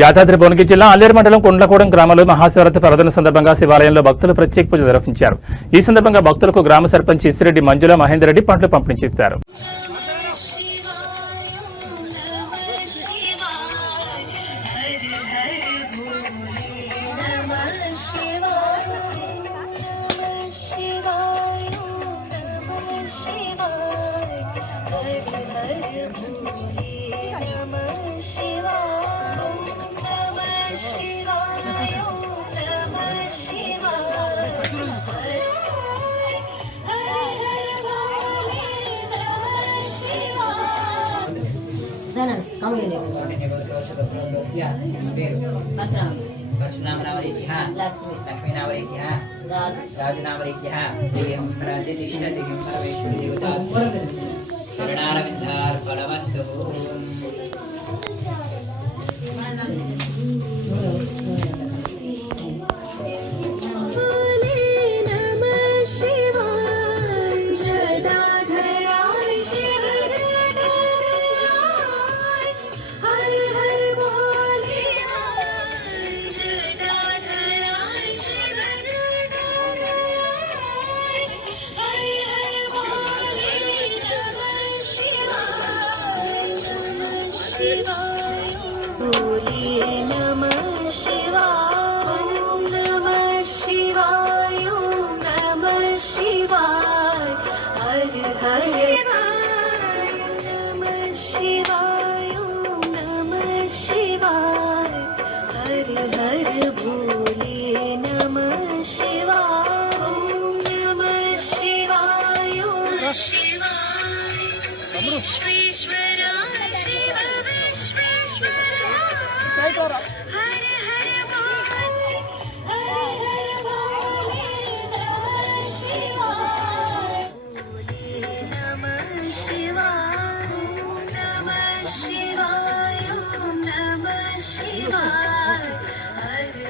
యాదాద్రి భువనగిరి జిల్లా అల్లేరు మండలం కొండ్లగూడెం గ్రామంలో మహాశివరాత్రి పర్వదిన సందర్భంగా శివాలయంలో భక్తులు ప్రత్యేక పూజలు నిర్వహించారు. ఈ సందర్భంగా భక్తులకు గ్రామ సర్పంచ్ ఇసిరెడ్డి మంజుల మహేందర్ రెడ్డి పండ్లు పంపిణీ చేశారు. विश्वेश्वरा शिव विश्वेश्वरा